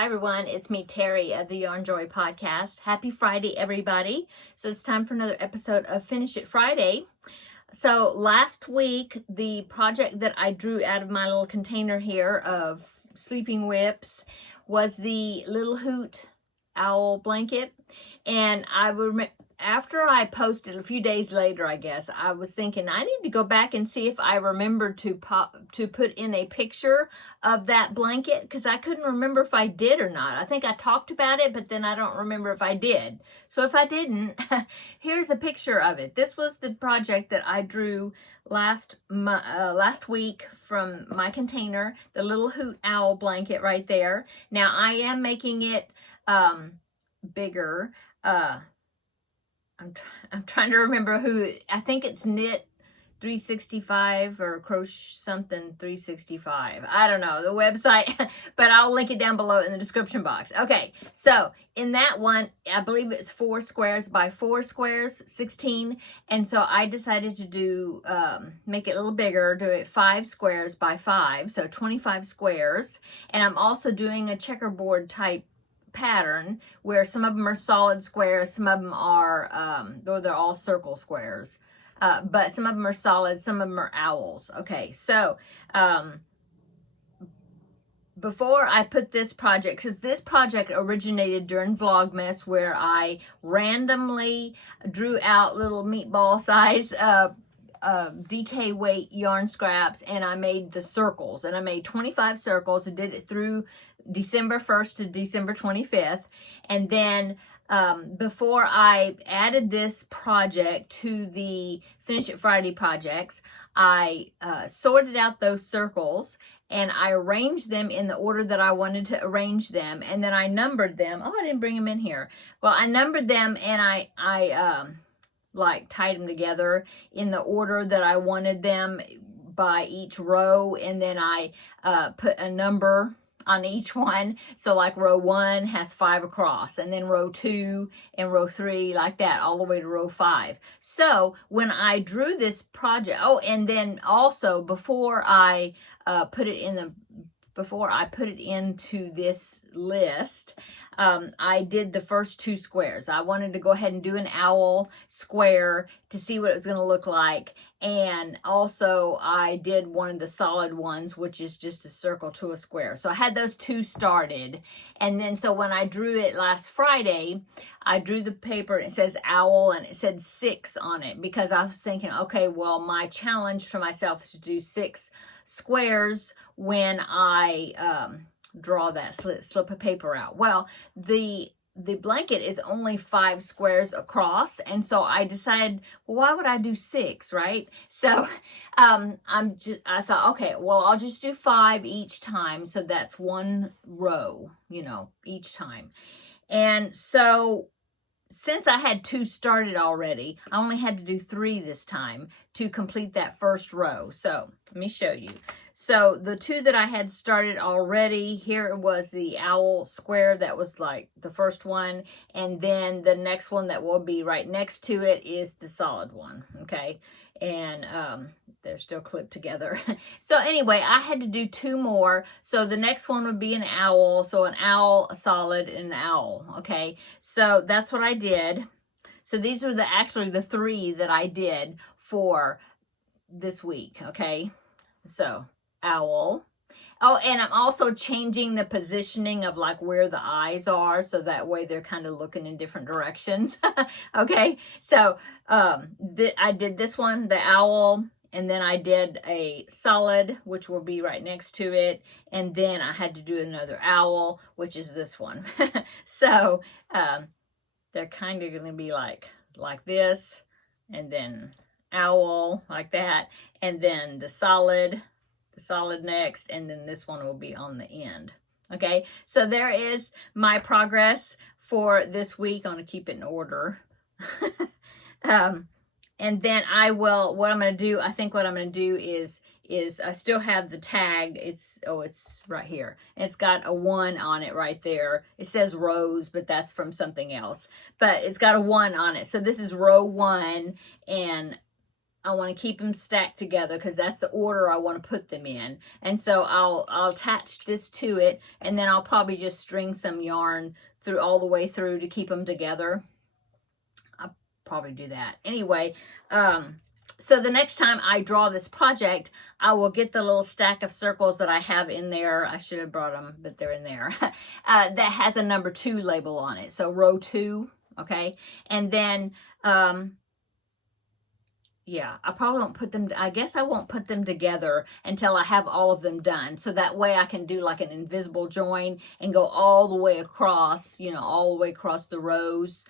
Hi everyone, it's me Terry of the Yarn Joy podcast. Happy Friday everybody. So it's time for another episode of Finish It Friday. So last week the project that I drew out of my little container here of sleeping whips was the little hoot owl blanket, and after I posted a few days later, I guess, I was thinking I need to go back and see if I remembered to put in a picture of that blanket, because I couldn't remember if I did or not. I think I talked about it, but then I don't remember if I did. So if I didn't, here's a picture of it. This was the project that I drew last week from my container, the little hoot owl blanket right there. Now I am making it bigger. I'm trying to remember who. I think it's Knit 365 or Crochet something 365. I don't know the website, but I'll link it down below in the description box. Okay, so in that one, I believe it's 4 squares by 4 squares, 16. And so I decided to do, make it a little bigger, do it 5 squares by 5, so 25 squares. And I'm also doing a checkerboard type pattern where some of them are solid squares, some of them are though they're all circle squares, but some of them are solid, some of them are owls. Okay, so before I put this project, because this project originated during Vlogmas, where I randomly drew out little meatball size DK weight yarn scraps, and I made the circles, and I made 25 circles and did it through December 1st to December 25th. And then before I added this project to the Finish It Friday projects, I sorted out those circles and I arranged them in the order that I wanted to arrange them, and then I numbered them. Oh, I didn't bring them in here. Well, I numbered them, and I like tied them together in the order that I wanted them by each row, and then I put a number on each one. So like row 1 has 5 across, and then row 2 and row 3 like that all the way to row 5. So when I drew this project, oh, and then also before I put it into this list, I did the first 2 squares. I wanted to go ahead and do an owl square to see what it was going to look like. And also I did one of the solid ones, which is just a circle to a square. So I had those 2 started. And then so when I drew it last Friday, I drew the paper, and it says owl, and it said 6 on it, because I was thinking, okay, well, my challenge for myself is to do 6 squares when I draw that slip of paper out. Well, the blanket is only 5 squares across, and so I decided, well, why would I do 6, right? So I thought, okay, well, I'll just do 5 each time, so that's 1 row, each time. And so since I had 2 started already, I only had to do 3 this time to complete that first row. So let me show you. So the 2 that I had started already, here was the owl square. That was like the first one. And then the next one that will be right next to it is the solid one. Okay. And they're still clipped together. So anyway, I had to do 2 more. So the next one would be an owl. So an owl, a solid, and an owl. Okay. So that's what I did. So these are actually the 3 that I did for this week. Okay. So owl. Oh, and I'm also changing the positioning of like where the eyes are, so that way they're kind of looking in different directions. Okay, so I did this one, the owl, and then I did a solid, which will be right next to it, and then I had to do another owl, which is this one. So they're kind of going to be like this, and then owl like that, and then the solid next, and then this one will be on the end. Okay, so there is my progress for this week. I'm going to keep it in order. And then I will, I think what I'm going to do is I still have the tag. It's right here. It's got a 1 on it right there. It says rows, but that's from something else. But it's got a 1 on it. So this is row 1, and I want to keep them stacked together because that's the order I want to put them in. And so I'll attach this to it, and then I'll probably just string some yarn through all the way through to keep them together. I'll probably do that. Anyway, so the next time I draw this project, I will get the little stack of circles that I have in there. I should have brought them, but they're in there. That has a number 2 label on it. So row 2, okay? And then, yeah, I probably won't put them, I guess I won't put them together until I have all of them done. So that way I can do like an invisible join and go all the way across, you know, all the way across the rows,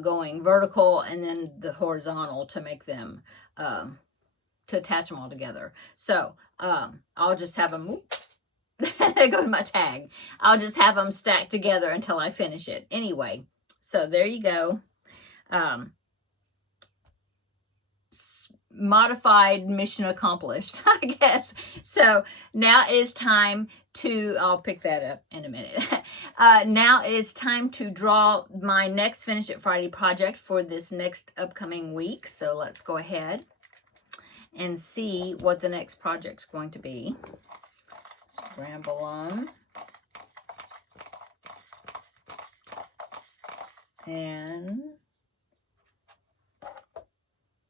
going vertical and then the horizontal to make them, to attach them all together. So I'll just have them, there goes my tag. I'll just have them stacked together until I finish it. Anyway, so there you go. Modified mission accomplished, I guess. So now it is time to, I'll pick that up in a minute. Now it is time to draw my next Finish It Friday project for this next upcoming week. So let's go ahead and see what the next project's going to be. Scramble on. And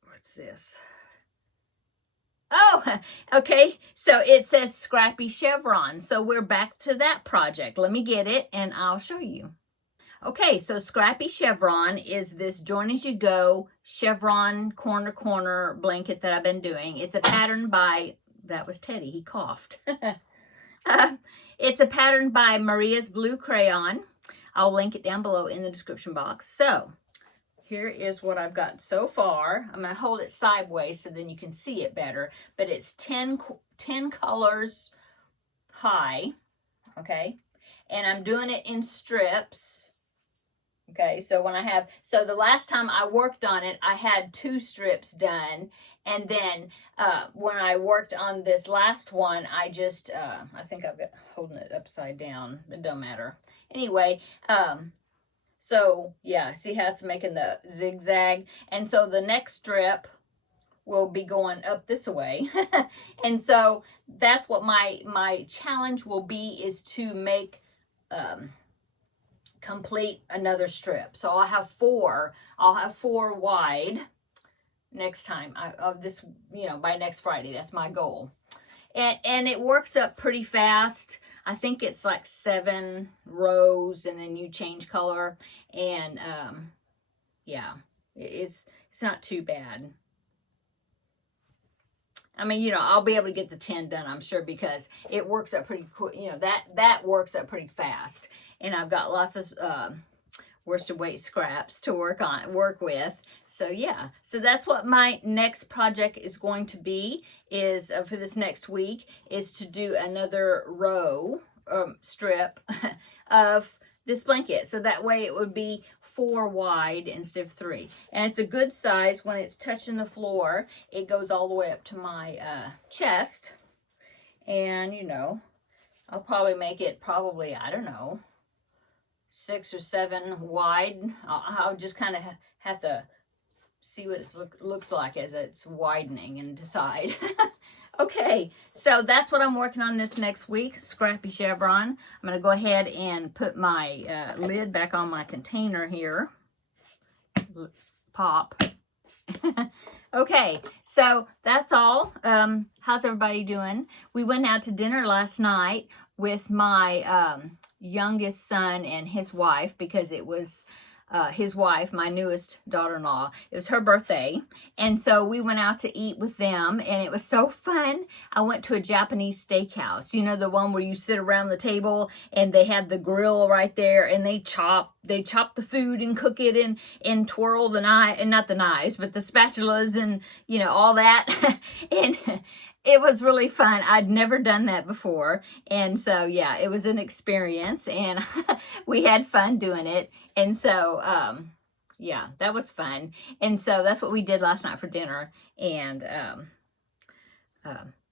what's this? Oh, okay. So it says Scrappy Chevron. So we're back to that project. Let me get it and I'll show you. Okay, so Scrappy Chevron is this join as you go chevron corner blanket that I've been doing. It's a pattern by, that was Teddy, he coughed. It's a pattern by Maria's Blue Crayon. I'll link it down below in the description box. So here is what I've got so far. I'm going to hold it sideways so then you can see it better. But it's 10 colors high, okay? And I'm doing it in strips, okay? So when I have, so the last time I worked on it, I had 2 strips done. And then when I worked on this last one, I just, I think I've got, holding it upside down. It don't matter. Anyway, so yeah, see how it's making the zigzag? And so the next strip will be going up this way. And so that's what my challenge will be, is to make, complete another strip. So I'll have 4 wide next time of this, you know, by next Friday. That's my goal. And it works up pretty fast. I think it's like 7 rows and then you change color. And yeah, it's not too bad. I mean, you know, I'll be able to get the 10 done, I'm sure, because it works up pretty quick. You know, that works up pretty fast. And I've got lots of worsted weight scraps to work with. So yeah, so that's what my next project is going to be, is for this next week, is to do another row strip of this blanket. So that way it would be 4 wide instead of 3. And it's a good size. When it's touching the floor, it goes all the way up to my chest. And you know, I'll probably make it I don't know, 6 or 7 wide. I'll just kind of have to see what it looks like as it's widening and decide. Okay, so that's what I'm working on this next week, Scrappy Chevron. I'm going to go ahead and put my lid back on my container here. Pop. Okay, so that's all. How's everybody doing? We went out to dinner last night with my youngest son and his wife, because it was his wife, my newest daughter-in-law. It was her birthday. And so we went out to eat with them, and it was so fun. I went to a Japanese steakhouse, you know, the one where you sit around the table and they have the grill right there, and they chop the food and cook it and twirl the knife, and not the knives, but the spatulas and, you know, all that. And it was really fun. I'd never done that before. And so, yeah, it was an experience, and we had fun doing it. And so, yeah, that was fun. And so that's what we did last night for dinner. And,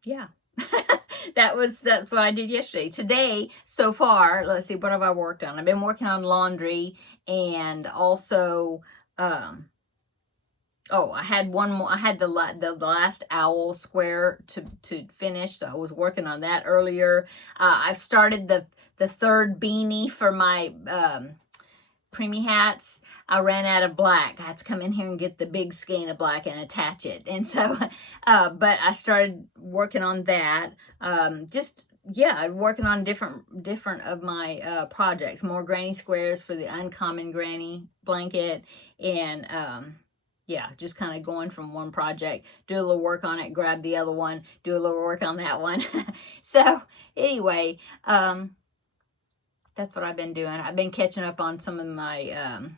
yeah, that's what I did yesterday. Today, so far, let's see, what have I worked on? I've been working on laundry, and also, oh, I had one more. I had the last owl square to finish, so I was working on that earlier. I started the third beanie for my preemie hats. I ran out of black. I have to come in here and get the big skein of black and attach it. And so, but I started working on that. Just, yeah, working on different of my projects. More granny squares for the uncommon granny blanket. And, yeah, just kind of going from one project, do a little work on it, grab the other one, do a little work on that one. So, anyway, that's what I've been doing. I've been catching up on some of my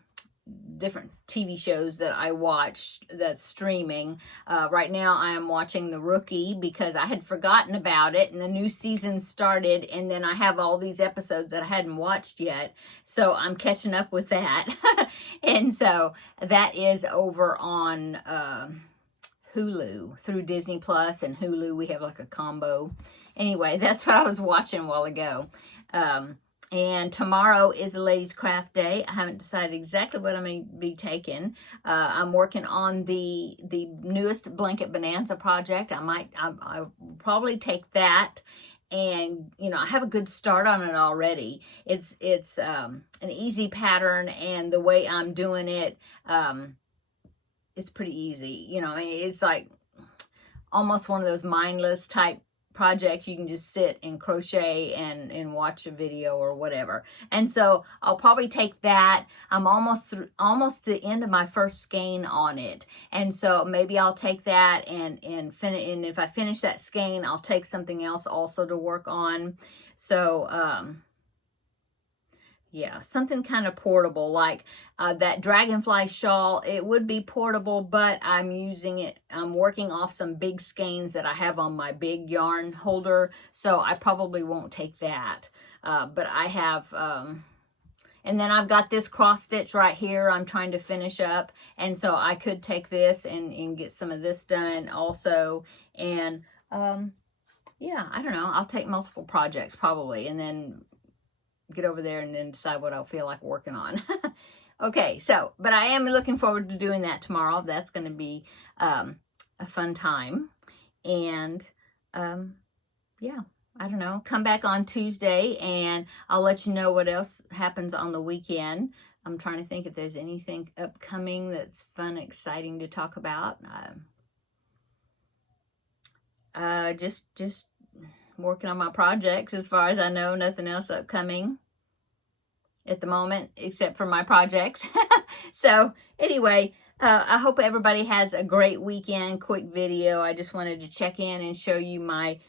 different TV shows that I watched that's streaming. Right now I am watching The Rookie because I had forgotten about it and the new season started, and then I have all these episodes that I hadn't watched yet. So I'm catching up with that. And so that is over on Hulu through Disney Plus and Hulu. We have like a combo. Anyway, that's what I was watching a while ago. And tomorrow is a ladies craft day. I haven't decided exactly what I'm going to be taking. I'm working on the newest blanket bonanza project. I'll probably take that, and you know, I have a good start on it already. It's an easy pattern, and the way I'm doing it, it's pretty easy. You know, I mean, it's like almost one of those mindless type projects. You can just sit and crochet and watch a video or whatever. And so I'll probably take that. I'm almost the end of my first skein on it, and so maybe I'll take that and finish. And if I finish that skein, I'll take something else also to work on. So yeah, something kind of portable, like that dragonfly shawl. It would be portable, but I'm using it. I'm working off some big skeins that I have on my big yarn holder, so I probably won't take that. But I have, and then I've got this cross stitch right here I'm trying to finish up, and so I could take this and get some of this done also. And yeah, I don't know. I'll take multiple projects probably, and then get over there and then decide what I'll feel like working on. Okay, so, but I am looking forward to doing that tomorrow. That's going to be a fun time. And yeah, I don't know. Come back on Tuesday and I'll let you know what else happens on the weekend. I'm trying to think if there's anything upcoming that's fun, exciting to talk about. Just working on my projects. As far as I know, nothing else upcoming at the moment except for my projects. So anyway, I hope everybody has a great weekend. Quick video. I just wanted to check in and show you my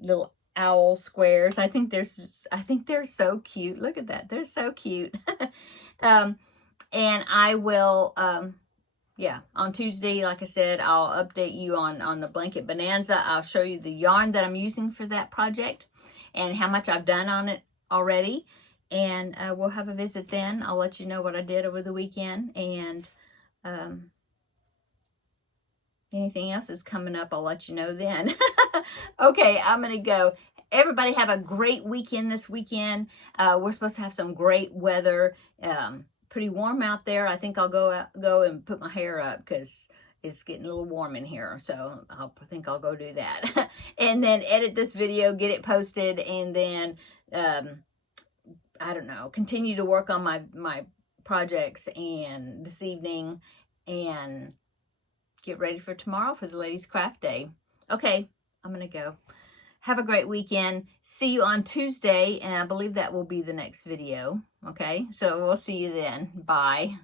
little owl squares. I think they're so cute. Look at that. They're so cute. And I will yeah, on Tuesday, like I said, I'll update you on the blanket bonanza. I'll show you the yarn that I'm using for that project and how much I've done on it already. And we'll have a visit then. I'll let you know what I did over the weekend. And anything else is coming up, I'll let you know then. Okay, I'm going to go. Everybody have a great weekend this weekend. We're supposed to have some great weather. Pretty warm out there. I think I'll go and put my hair up because it's getting a little warm in here. So I think I'll go do that. And then edit this video, get it posted, and then I don't know, continue to work on my projects and this evening and get ready for tomorrow for the Ladies Craft Day. Okay, I'm going to go. Have a great weekend. See you on Tuesday, and I believe that will be the next video. Okay, so we'll see you then. Bye.